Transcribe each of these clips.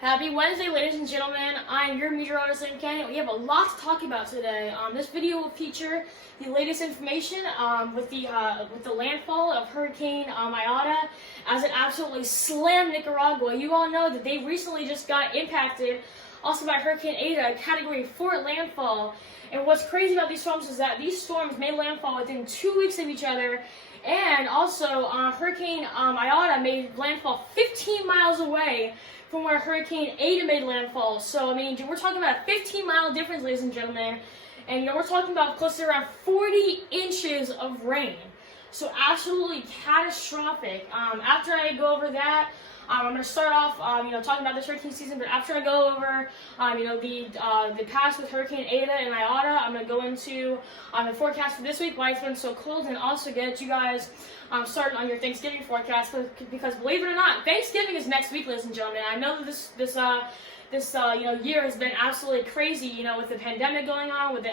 Happy Wednesday, ladies and gentlemen. I'm your meteorologist, Ken. We have a lot to talk about today. This video will feature the latest information with the landfall of Hurricane Iota as it absolutely slammed Nicaragua. You all know that they recently just got impacted also by Hurricane Iota, a Category 4 landfall. And what's crazy about these storms is that these storms made landfall within 2 weeks of each other. And also, Hurricane Iota made landfall 15 miles away from where Hurricane Iota made landfall. So, I mean, we're talking about a 15-mile difference, ladies and gentlemen. And, we're talking about close to around 40 inches of rain. So, absolutely catastrophic. After I go over that, I'm going to start off, talking about this hurricane season. But after I go over, the past with Hurricane Iota and Iota, I'm going to go into the forecast for this week, why it's been so cold, and also get you guys started on your Thanksgiving forecast. Because believe it or not, Thanksgiving is next week, ladies and gentlemen. I know that this year has been absolutely crazy. With the pandemic going on, with the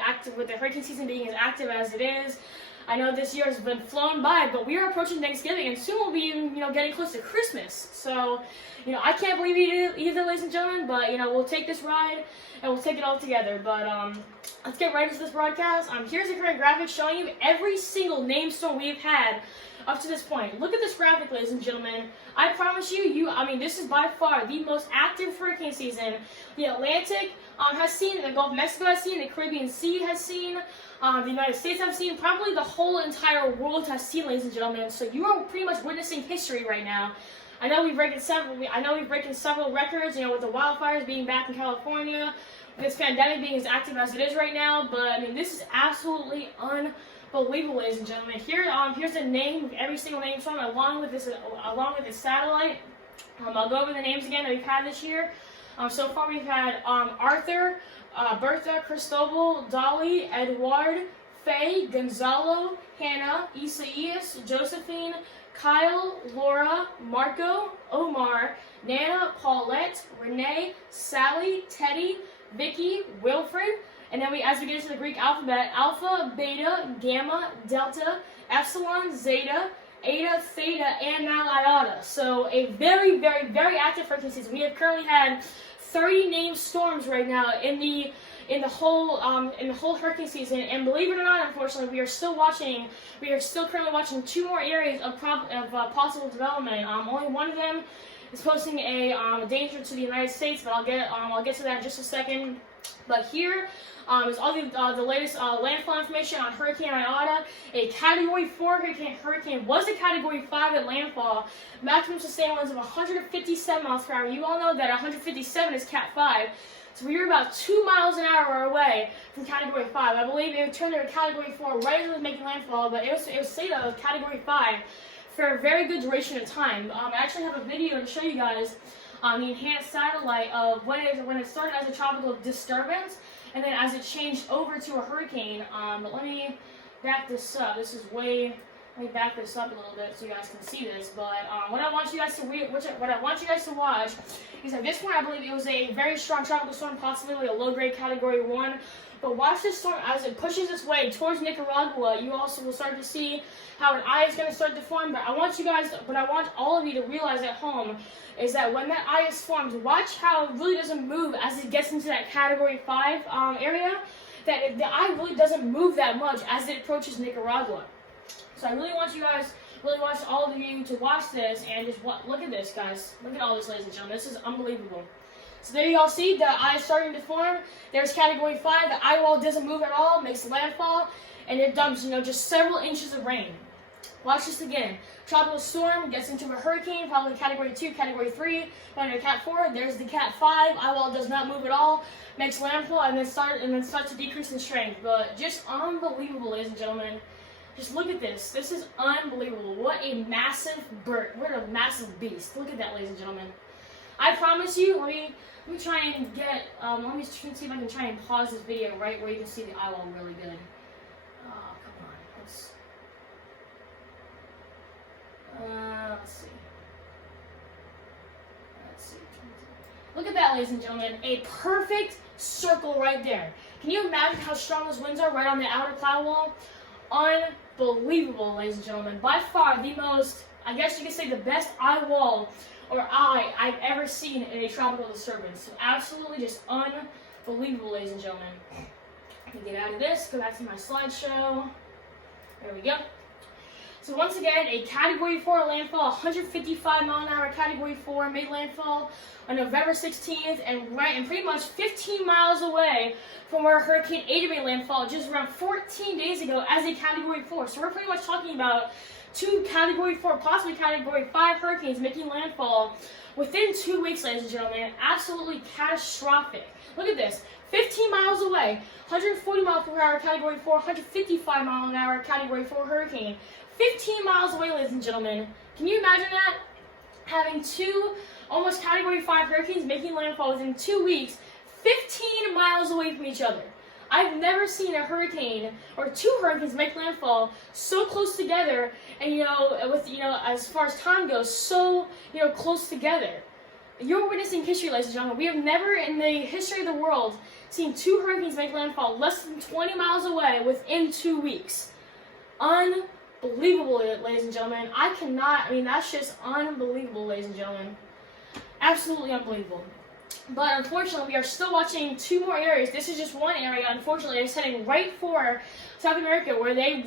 hurricane season being as active as it is. I know this year has been flown by, but we are approaching Thanksgiving, and soon we'll be, getting close to Christmas. So, I can't believe it either, ladies and gentlemen, but, we'll take this ride, and we'll take it all together. But, let's get right into this broadcast. Here's a current graphic showing you every single named storm we've had up to this point. Look at this graphic, ladies and gentlemen. I promise you, this is by far the most active hurricane season the Atlantic has seen, the Gulf of Mexico has seen, the Caribbean Sea has seen, the United States have seen, probably the whole entire world has seen, ladies and gentlemen. So you are pretty much witnessing history right now. I know we've broken several records, with the wildfires being back in California, with this pandemic being as active as it is right now. But this is absolutely unbelievable, ladies and gentlemen. Here's the name of every single name storm along with this satellite. I'll go over the names again that we've had this year. So far we've had Arthur, Bertha, Cristobal, Dolly, Edward, Faye, Gonzalo, Hannah, Isaias, Josephine, Kyle, Laura, Marco, Omar, Nana, Paulette, Renee, Sally, Teddy, Vicky, Wilfred, and then as we get into the Greek alphabet, Alpha, Beta, Gamma, Delta, Epsilon, Zeta, Eta, Theta, and now Iota. So a very, very, very active hurricane season. We have currently had 30 named storms right now in the whole hurricane season, and believe it or not, unfortunately, we are still currently watching 2 more areas of possible development. Only one of them is posing a danger to the United States, but I'll get to that in just a second. But here is all the latest landfall information on Hurricane Iota. A Category 4 hurricane was a Category 5 at landfall. Maximum sustained winds of 157 miles per hour. You all know that 157 is Cat 5. So we were about 2 miles an hour away from Category 5. I believe it turned into a Category 4 right as it was making landfall, but it was stayed a Category 5 for a very good duration of time. I actually have a video to show you guys on the enhanced satellite of when it started as a tropical disturbance, and then as it changed over to a hurricane. But let me back this up. Let me back this up a little bit so you guys can see this. But what I want you guys to watch is that this one, I believe it was a very strong tropical storm, possibly a low-grade Category 1. But watch this storm as it pushes its way towards Nicaragua. You also will start to see how an eye is going to start to form. But I want all of you to realize at home is that when that eye is formed, watch how it really doesn't move as it gets into that Category 5 area. That the eye really doesn't move that much as it approaches Nicaragua. So I really want all of you to watch this and just look at this, guys. Look at all this, ladies and gentlemen. This is unbelievable. So there you all see the eye starting to form. There's Category 5. The eye wall doesn't move at all, makes landfall, and it dumps, just several inches of rain. Watch this again. Tropical storm gets into a hurricane, probably Category 2, Category 3, then a Cat 4. There's the Cat 5. Eye wall does not move at all, makes landfall, and then starts to decrease in strength. But just unbelievable, ladies and gentlemen. Just look at this. This is unbelievable. What a massive bird. What a massive beast. Look at that, ladies and gentlemen. I promise you, let me try and get, let me see if I can try and pause this video right where you can see the eye wall really good. Oh, come on. Let's see. Look at that, ladies and gentlemen. A perfect circle right there. Can you imagine how strong those winds are right on the outer cloud wall? Unbelievable, ladies and gentlemen. By far the most, I guess you could say, the best eye wall I've ever seen in a tropical disturbance. So absolutely just unbelievable, ladies and gentlemen. Let me get out of this, go back to my slideshow. There we go. So once again, a Category 4 landfall, 155 mile an hour Category 4 made landfall on November 16th, and pretty much 15 miles away from where Hurricane Ada made landfall just around 14 days ago as a Category 4. So we're pretty much talking about 2 Category 4, possibly Category 5 hurricanes making landfall within 2 weeks, ladies and gentlemen. Absolutely catastrophic. Look at this. 15 miles away, 140 miles per hour Category 4, 155 mile an hour Category 4 hurricane. 15 miles away, ladies and gentlemen. Can you imagine that? Having 2 almost Category 5 hurricanes making landfall within 2 weeks, 15 miles away from each other. I've never seen a hurricane or 2 hurricanes make landfall so close together, and as far as time goes, so close together. You're witnessing history, ladies and gentlemen. We have never in the history of the world seen 2 hurricanes make landfall less than 20 miles away within 2 weeks. Unbelievable, ladies and gentlemen. That's just unbelievable, ladies and gentlemen. Absolutely unbelievable. But unfortunately, we are still watching 2 more areas. This is just one area. Unfortunately, it's heading right for South America, where they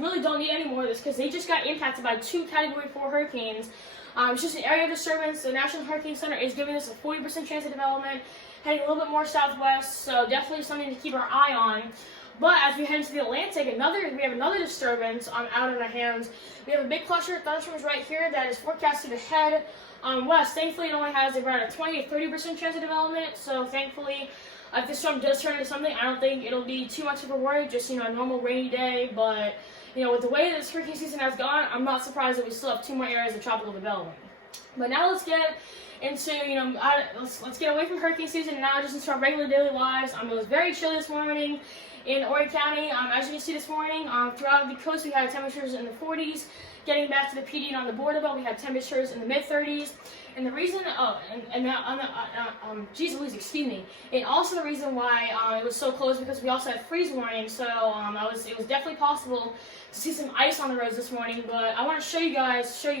really don't need any more of this because they just got impacted by 2 Category 4 hurricanes. It's just an area of disturbance. The National Hurricane Center is giving us a 40% chance of development, heading a little bit more southwest, so definitely something to keep our eye on. But as we head into the Atlantic, we have another disturbance out of our hands. We have a big cluster of thunderstorms right here that is forecasted to head west. Thankfully, it only has around a 20 to 30% chance of development, so thankfully, if this storm does turn into something, I don't think it'll be too much of a worry, just a normal rainy day. But with the way this hurricane season has gone, I'm not surprised that we still have 2 more areas of tropical development. But now let's get into, let's get away from hurricane season and now just into our regular daily lives. It was very chilly this morning in Horry County. As you can see this morning, throughout the coast we had temperatures in the 40s. Getting back to the PD and on the border belt, we had temperatures in the mid-30s. And the reason, and also the reason why it was so close because we also had freeze warning. So it was definitely possible to see some ice on the roads this morning. But I want to show you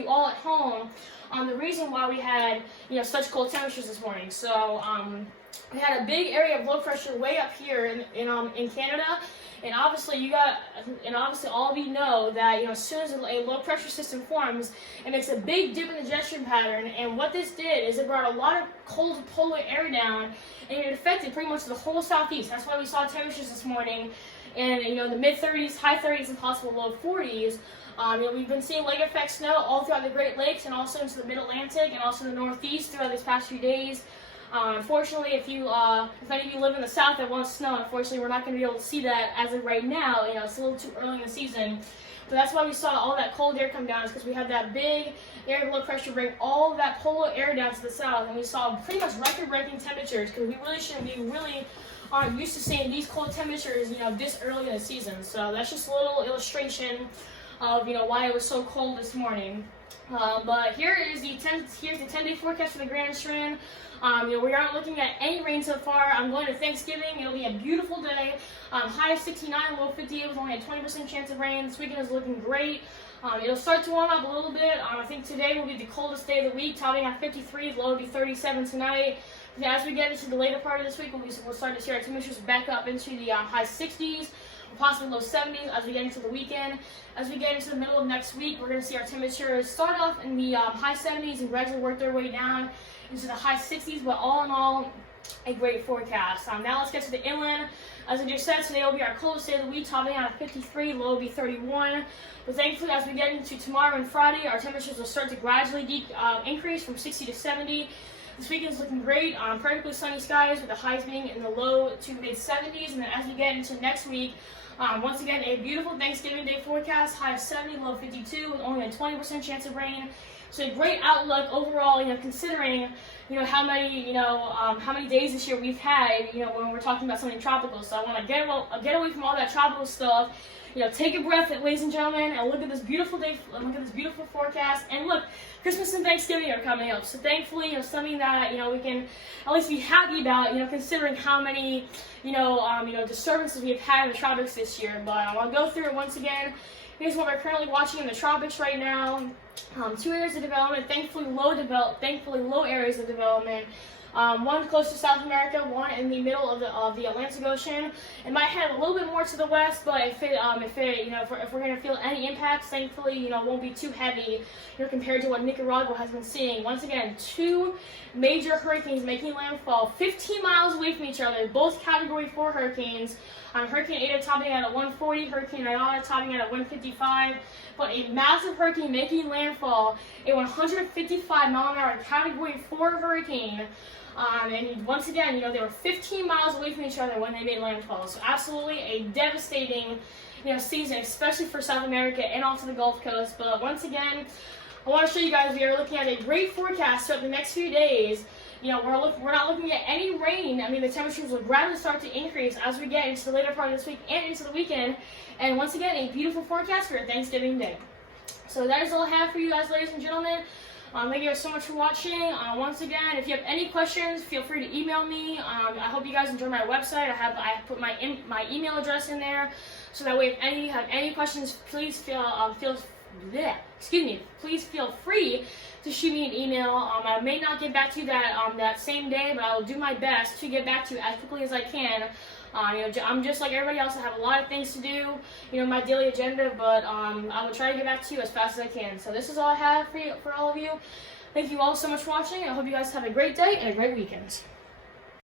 all at home the reason why we had such cold temperatures this morning. So we had a big area of low pressure way up here in Canada. And obviously all of you know that as soon as a low pressure system forms, it makes a big dip in the digestion pattern. And what this did is it brought a lot of cold polar air down, and it affected pretty much the whole southeast. That's why we saw temperatures this morning in the mid 30s, high 30s, and possible low 40s. We've been seeing lake effect snow all throughout the Great Lakes and also into the Mid-Atlantic and also the Northeast throughout these past few days. Unfortunately, if any of you live in the south that wants snow, unfortunately we're not going to be able to see that as of right now. It's a little too early in the season. But that's why we saw all that cold air come down, is because we had that big area of low pressure bring all of that polar air down to the south, and we saw pretty much record-breaking temperatures because we really aren't used to seeing these cold temperatures, this early in the season. So that's just a little illustration of why it was so cold this morning. But here's the 10-day forecast for the Grand Strand. We aren't looking at any rain so far. I'm going to Thanksgiving. It'll be a beautiful day. High of 69, low 58 with only a 20% chance of rain. This weekend is looking great. It'll start to warm up a little bit. I think today will be the coldest day of the week, topping at 53. Low will be 37 tonight. As we get into the later part of this week, we'll start to see our temperatures back up into the high 60s. Possibly low 70s as we get into the weekend. As we get into the middle of next week, we're going to see our temperatures start off in the high 70s and gradually work their way down into the high 60s, but all in all, a great forecast. Now let's get to the inland. As I just said, today will be our coldest day of the week, topping out at 53, low will be 31. But thankfully, as we get into tomorrow and Friday, our temperatures will start to gradually increase from 60 to 70. This weekend is looking great. Perfectly sunny skies with the highs being in the low to mid 70s. And then as we get into next week, once again, a beautiful Thanksgiving Day forecast, high of 70, low 52, with only a 20% chance of rain. So a great outlook overall, considering, how many days this year we've had, when we're talking about something tropical. So I want to get away from all that tropical stuff. Take a breath, ladies and gentlemen, and look at this beautiful day, look at this beautiful forecast. And look, Christmas and Thanksgiving are coming up. So thankfully, something that, we can at least be happy about, considering how many, disturbances we've had in the tropics this year. But I'll go through it once again. Here's what we're currently watching in the tropics right now. 2 areas of development, thankfully low areas of development. One close to South America, one in the middle of the Atlantic Ocean. It might head a little bit more to the west, but if we're going to feel any impacts, thankfully, it won't be too heavy, compared to what Nicaragua has been seeing. Once again, 2 major hurricanes making landfall 15 miles away from each other, both Category 4 hurricanes. Hurricane Iota topping out at 140, Hurricane Iota topping out at 155, but a massive hurricane making landfall, a 155-mile-an-hour Category 4 hurricane. And once again, they were 15 miles away from each other when they made landfall. So absolutely a devastating, season, especially for South America and also the Gulf Coast. But once again, I want to show you guys we are looking at a great forecast throughout the next few days. We're not looking at any rain. I mean, the temperatures will gradually start to increase as we get into the later part of this week and into the weekend. And once again, a beautiful forecast for Thanksgiving Day. So that is all I have for you guys, ladies and gentlemen. Thank you guys so much for watching. Once again, if you have any questions, feel free to email me. I hope you guys enjoy my website. I put my email address in there, so that way if you have any questions, please please feel free to shoot me an email. I may not get back to you that same day, but I will do my best to get back to you as quickly as I can. I'm just like everybody else. I have a lot of things to do, my daily agenda, but I will try to get back to you as fast as I can. So this is all I have for all of you. Thank you all so much for watching. I hope you guys have a great day and a great weekend.